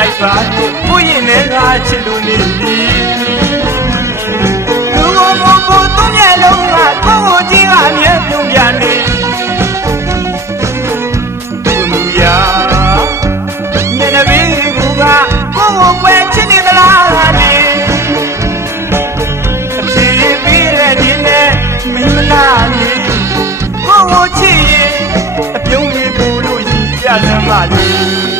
လိုက်ပါကိုရင်နဲ့ငါချစ်လို့နေပြီလူကိုသူ့မျက်လုံးကကိုကိုကြီးကအမြဲပြုံးပြနေသူမူရာညနေဘေးကူကကိုကိုပွဲချစ်နေသလားနေအပြေးပြီးတဲ့ဒီနဲ့မင်းမလားနေကိုကိုချစ်ရင်အပြုံးလေးပို့လို့ရည်ပြစမ်းပါလေ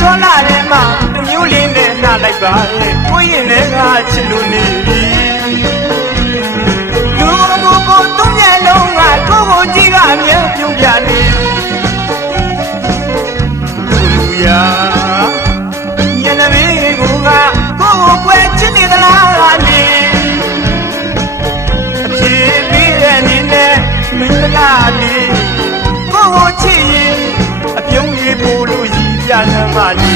ချောလာတယ်မှာတမျိုးလေးနဲ့နှာလိုက်ပါလေကိုရင်နဲ့ငါချစ်လို့နေပြီလူကိုသူ့မျက်လုံးကကိုကိုကြီးကအမြဲပြုံးပြနေလူရာညနေဘေးကကိုကိုပွဲချစ်နေသလားလေအပြေးပြီးတဲ့နေနဲ့မင်းလားလေကိုကိုချစ်ရင်အပြုံးလေးပို့လို့ပြစမ်းပါလေ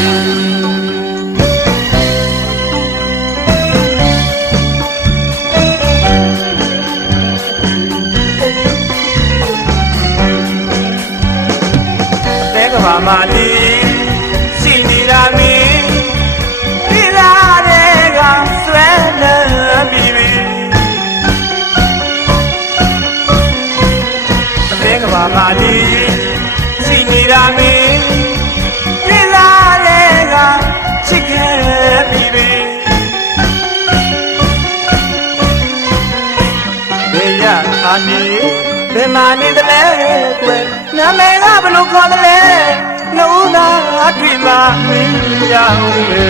တဲကဘာမလေးရှိနေတာမင်းဒီလာတဲ့ကဆွဲနေပြီတဲကဘာမလေးရှိနေတာမင်းချစ်ခဲ့ပြီဘယ်ရအာနေဘယ်မှာနေသလဲကွယ်နာမည်ကဘလို့ခေါ်သလဲနှုတ်သားအတွေ့မှမင်းရအောင်ပဲ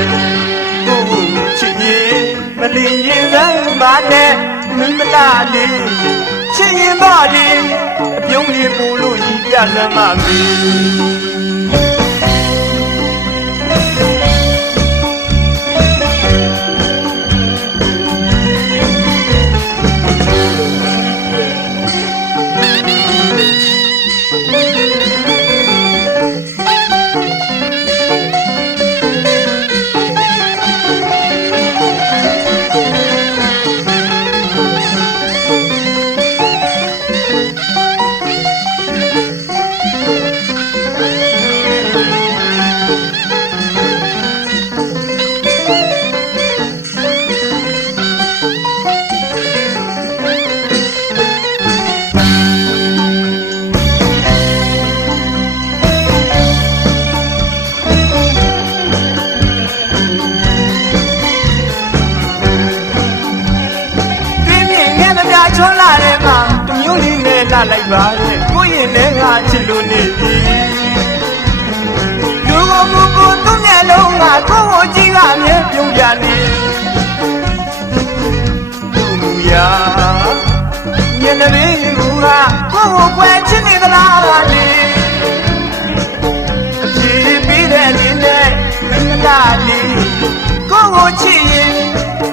ကိုချစ်ရင်မလင်းရင်စမ်းပါနဲ့မင်းမလားလေးချစ်ရင်ပါလေအပြုံးလေးပို့လို့ရည်ပြစမ်းပါမင်းချောလာတဲ့မှာတမျိုးလေးနဲ့လှလိုက်ပါတဲ့ကိုရင်နဲ့ငါချစ်လို့နေပြီလူကိုသူ့မျက်လုံးကကိုကိုကြီးကအမြဲပြုံးပြနေသူမူရာညနေဘေးကကိုကိုပွဲချစ်နေသလားလေအပြေးပြီးတဲ့နေနဲ့မင်းလားလေကိုကိုချစ်ရင်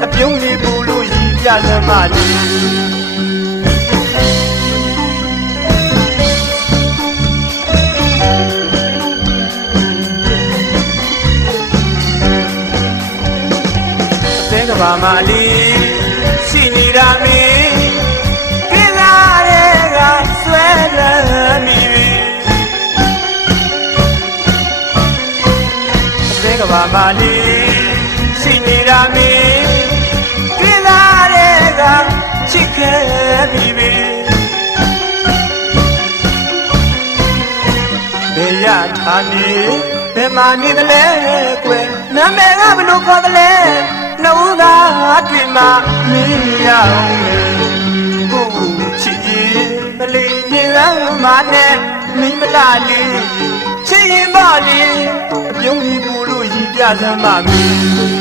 အပြုံးလေးပို့လို့ရည်ပြစမ်းပါလေဘာမလေးရှိနေတာမင်းပြလာတဲ့ကဆွဲလမ်းမိပြီအသေးကဘာမလေးရှိနေတာမင်းပြလာတဲ့ကချစ်ခဲ့ပြီဘယ်ရထားနေဘယ်မှာနေသလဲကွယ်နာမည်ကဘလို့ခေါ်သလဲနှုတ်သားတွေ့မှမင်းရအောင်ကိုချစ်ရင်မလေးရင်လမ်းမနဲ့မင်းမလားလေးချစ်ရင်ပါလေအပြုံးကြီးပို့လို့ရည်ပြစမ်းပါမင်း